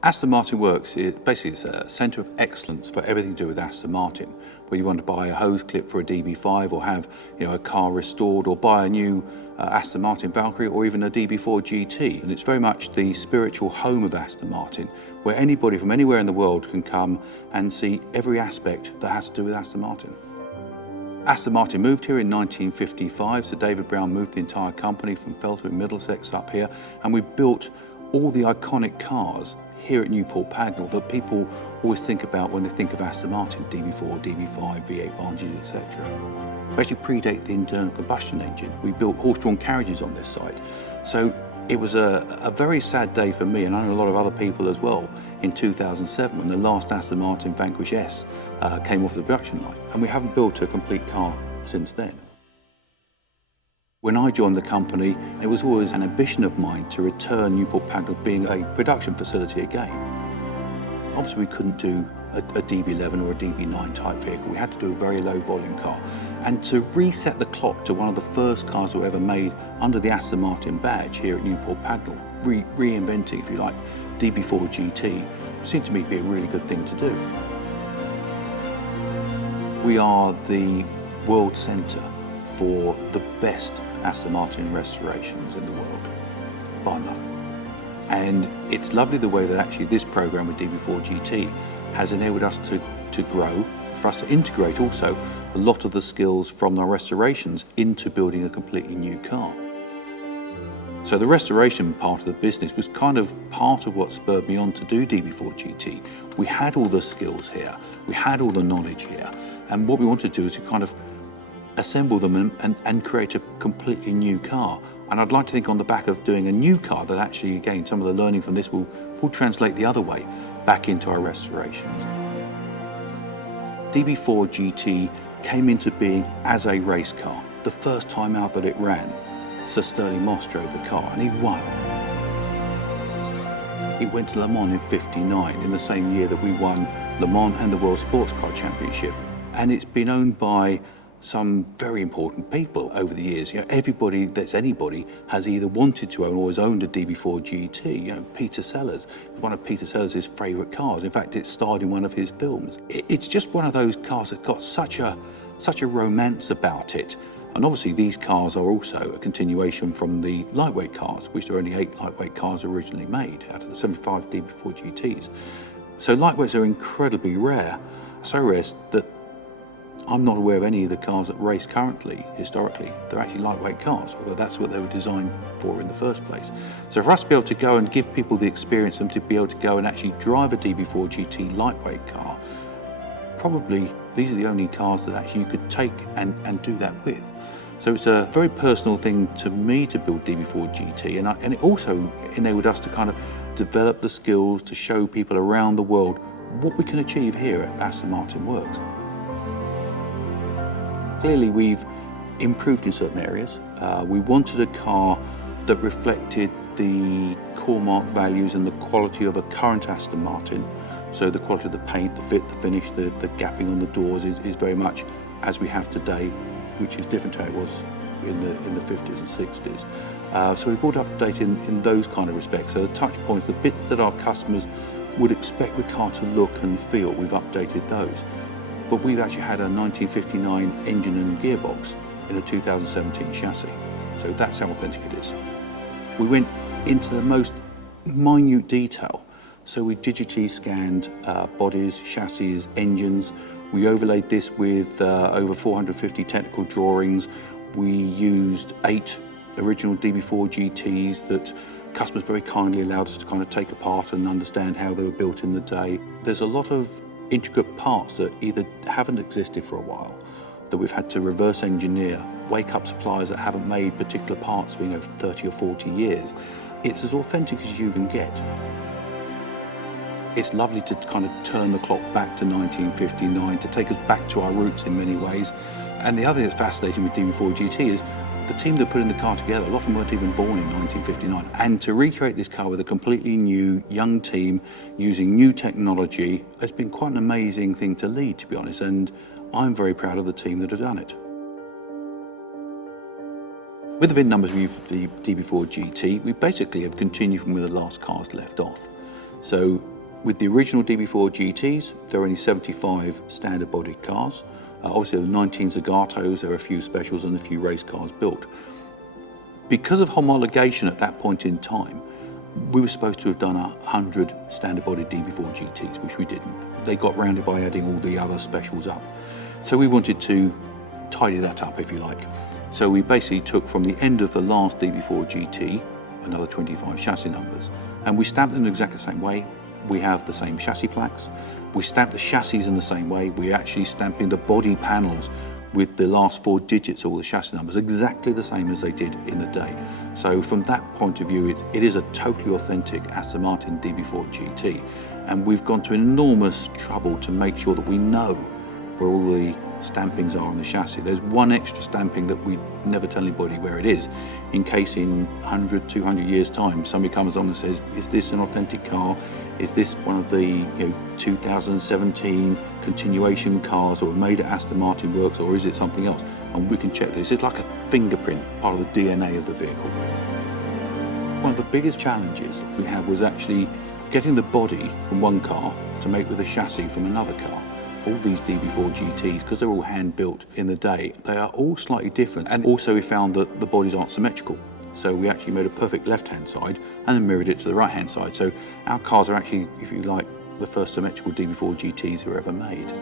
Aston Martin Works is basically a centre of excellence for everything to do with Aston Martin. Whether you want to buy a hose clip for a DB5 or have a car restored or buy a new Aston Martin Valkyrie or even a DB4 G.T. And it's very much the spiritual home of Aston Martin, where anybody from anywhere in the world can come and see every aspect that has to do with Aston Martin. Aston Martin moved here in 1955, so David Brown moved the entire company from Feltham in Middlesex up here, and we built all the iconic cars here at Newport Pagnell that people always think about when they think of Aston Martin, DB4, DB5, V8 Vantages, etc. We actually predate the internal combustion engine. We built horse-drawn carriages on this site. So it was a very sad day for me, and I know a lot of other people as well, in 2007 when the last Aston Martin Vanquish S came off the production line. And we haven't built a complete car since then. When I joined the company, it was always an ambition of mine to return Newport Pagnell being a production facility again. Obviously, we couldn't do a DB11 or a DB9 type vehicle. We had to do a very low volume car. And to reset the clock to one of the first cars that were ever made under the Aston Martin badge here at Newport Pagnell, reinventing, if you like, DB4 G.T, seemed to me to be a really good thing to do. We are the world centre for the best Aston Martin restorations in the world, by now. And it's lovely the way that actually this programme with DB4 G.T has enabled us to grow, for us to integrate also a lot of the skills from our restorations into building a completely new car. So the restoration part of the business was kind of part of what spurred me on to do DB4 G.T. We had all the skills here, we had all the knowledge here, and what we wanted to do is to kind of assemble them and create a completely new car. And I'd like to think on the back of doing a new car that actually, again, some of the learning from this will translate the other way back into our restorations. DB4 G.T came into being as a race car. The first time out that it ran, Sir Stirling Moss drove the car and he won. It went to Le Mans in '59, in the same year that we won Le Mans and the World Sports Car Championship. And it's been owned by some very important people over the years. Everybody that's anybody has either wanted to own or has owned a DB4 G.T. Peter Sellers, one of Peter Sellers' favourite cars. In fact, it starred in one of his films. It's just one of those cars that's got such a romance about it. And obviously these cars are also a continuation from the lightweight cars, which there are only 8 lightweight cars originally made out of the 75 DB4 G.Ts. So lightweights are incredibly rare, so rare that I'm not aware of any of the cars that race currently, historically. They're actually lightweight cars, although that's what they were designed for in the first place. So for us to be able to go and give people the experience and to be able to go and actually drive a DB4 G.T lightweight car, probably these are the only cars that actually you could take and do that with. So it's a very personal thing to me to build DB4 G.T, and it also enabled us to kind of develop the skills to show people around the world what we can achieve here at Aston Martin Works. Clearly we've improved in certain areas. We wanted a car that reflected the core mark values and the quality of a current Aston Martin. So the quality of the paint, the fit, the finish, the gapping on the doors is very much as we have today, which is different to how it was in the 50s and 60s. So we brought up to date in those kind of respects. So the touch points, the bits that our customers would expect the car to look and feel, we've updated those. But we've actually had a 1959 engine and gearbox in a 2017 chassis. So that's how authentic it is. We went into the most minute detail. So we digitally scanned bodies, chassis, engines. We overlaid this with over 450 technical drawings. We used 8 original DB4 G.Ts that customers very kindly allowed us to kind of take apart and understand how they were built in the day. There's a lot of intricate parts that either haven't existed for a while, that we've had to reverse engineer, wake up suppliers that haven't made particular parts for 30 or 40 years. It's as authentic as you can get. It's lovely to kind of turn the clock back to 1959, to take us back to our roots in many ways. And the other thing that's fascinating with DB4 G.T is the team that put in the car together, a lot of them weren't even born in 1959. And to recreate this car with a completely new, young team, using new technology, has been quite an amazing thing to lead, to be honest, and I'm very proud of the team that have done it. With the VIN numbers of the DB4 G.T, we basically have continued from where the last cars left off. So with the original DB4 GTs, there are only 75 standard bodied cars. Obviously, there are 19 Zagatos, there are a few specials and a few race cars built. Because of homologation at that point in time, we were supposed to have done 100 standard bodied DB4 GTs, which we didn't. They got rounded by adding all the other specials up. So we wanted to tidy that up, if you like. So we basically took from the end of the last DB4 GT, another 25 chassis numbers, and we stamped them in exactly the same way. We have the same chassis plaques. We stamp the chassis in the same way. We're actually stamping the body panels with the last 4 digits of all the chassis numbers, exactly the same as they did in the day. So from that point of view, it is a totally authentic Aston Martin DB4 GT. And we've gone to enormous trouble to make sure that we know where all the stampings are on the chassis. There's one extra stamping that we never tell anybody where it is, in case in 100, 200 years time, somebody comes on and says, is this an authentic car? Is this one of the 2017 continuation cars or made at Aston Martin Works, or is it something else? And we can check this. It's like a fingerprint, part of the DNA of the vehicle. One of the biggest challenges we had was actually getting the body from one car to make with the chassis from another car. All these DB4 GTs, because they're all hand built in the day, they are all slightly different. And also we found that the bodies aren't symmetrical. So we actually made a perfect left-hand side and then mirrored it to the right-hand side. So our cars are actually, if you like, the first symmetrical DB4 GTs that were ever made.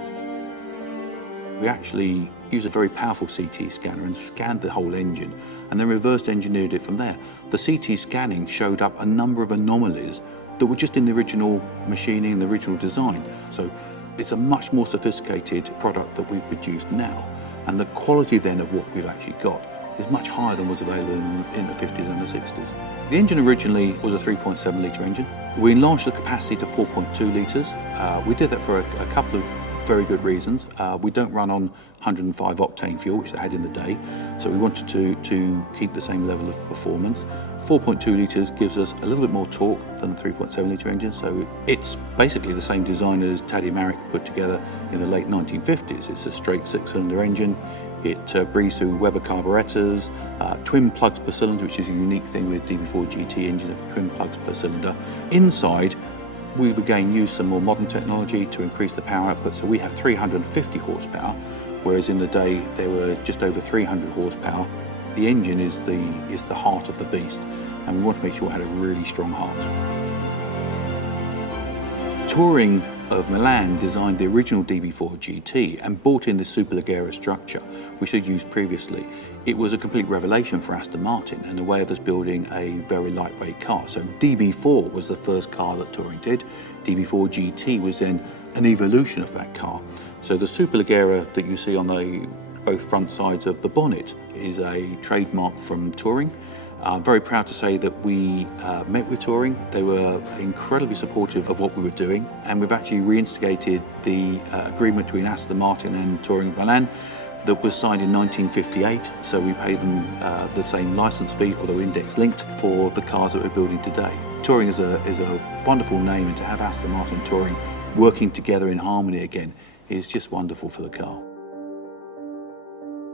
We actually used a very powerful CT scanner and scanned the whole engine and then reverse engineered it from there. The CT scanning showed up a number of anomalies that were just in the original machining, the original design. So it's a much more sophisticated product that we've produced now. And the quality then of what we've actually got is much higher than was available in the 50s and the 60s. The engine originally was a 3.7 litre engine. We enlarged the capacity to 4.2 litres. We did that for a couple of very good reasons. We don't run on 105 octane fuel, which they had in the day, so we wanted to keep the same level of performance. 4.2 litres gives us a little bit more torque than the 3.7 litre engine, so it's basically the same design as Taddy Marrick put together in the late 1950s. It's a straight 6-cylinder engine. It breathes through Weber carburetors, twin plugs per cylinder, which is a unique thing with DB4 GT engines, of twin plugs per cylinder. Inside, we've again used some more modern technology to increase the power output, so we have 350 horsepower, whereas in the day there were just over 300 horsepower. The engine is the heart of the beast, and we want to make sure it had a really strong heart. Touring of Milan designed the original DB4 GT and brought in the Superleggera structure, which they'd used previously. It was a complete revelation for Aston Martin and a way of us building a very lightweight car. So DB4 was the first car that Touring did. DB4 GT was then an evolution of that car. So the Superleggera that you see on both front sides of the bonnet is a trademark from Touring. I'm very proud to say that we met with Touring. They were incredibly supportive of what we were doing, and we've actually reinstigated the agreement between Aston Martin and Touring Milan that was signed in 1958, so we pay them the same license fee, although index linked, for the cars that we're building today. Touring is a wonderful name, and to have Aston Martin and Touring working together in harmony again is just wonderful for the car.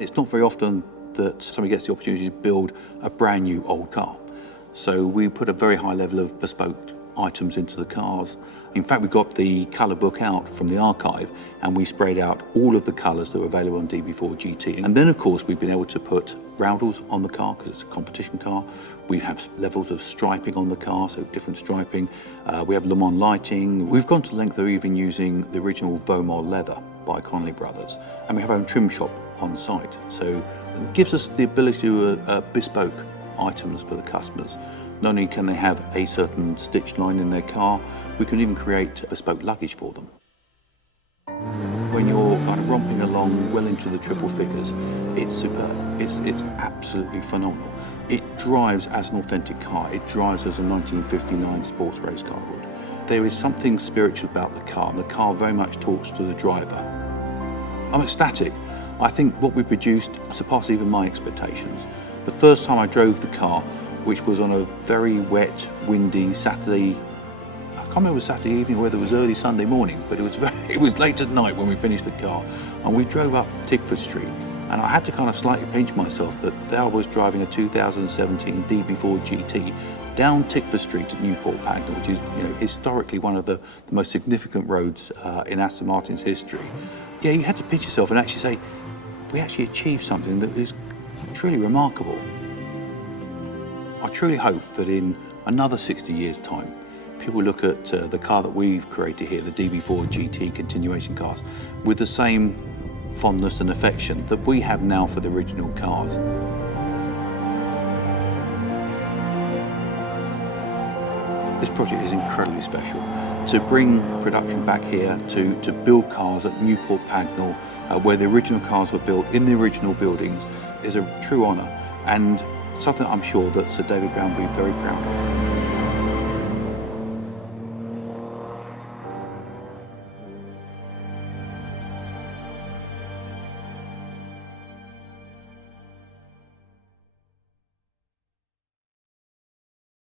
It's not very often that somebody gets the opportunity to build a brand new old car. So we put a very high level of bespoke items into the cars. In fact, we got the colour book out from the archive and we sprayed out all of the colours that were available on DB4 GT. And then of course we've been able to put roundels on the car because it's a competition car. We have levels of striping on the car, so different striping. We have Le Mans lighting. We've gone to the length of even using the original Vomar leather by Connolly Brothers. And we have our own trim shop on site. So it gives us the ability to bespoke items for the customers. Not only can they have a certain stitch line in their car, we can even create bespoke luggage for them. When you're kind of romping along well into the triple figures, it's superb. It's absolutely phenomenal. It drives as an authentic car. It drives as a 1959 sports race car would. There is something spiritual about the car, and the car very much talks to the driver. I'm ecstatic. I think what we produced surpassed even my expectations. The first time I drove the car, which was on a very wet, windy Saturday, I can't remember Saturday evening or whether it was early Sunday morning, but it was late at night when we finished the car, and we drove up Tickford Street, and I had to kind of slightly pinch myself that there I was driving a 2017 DB4 GT down Tickford Street at Newport Pagnell, which is historically one of the most significant roads in Aston Martin's history. Yeah, you had to pinch yourself and actually say, we actually achieved something that is truly remarkable. I truly hope that in another 60 years' time, people look at the car that we've created here, the DB4 G.T continuation cars, with the same fondness and affection that we have now for the original cars. This project is incredibly special. To bring production back here, to build cars at Newport Pagnell, where the original cars were built in the original buildings, is a true honour and something I'm sure that Sir David Brown will be very proud of.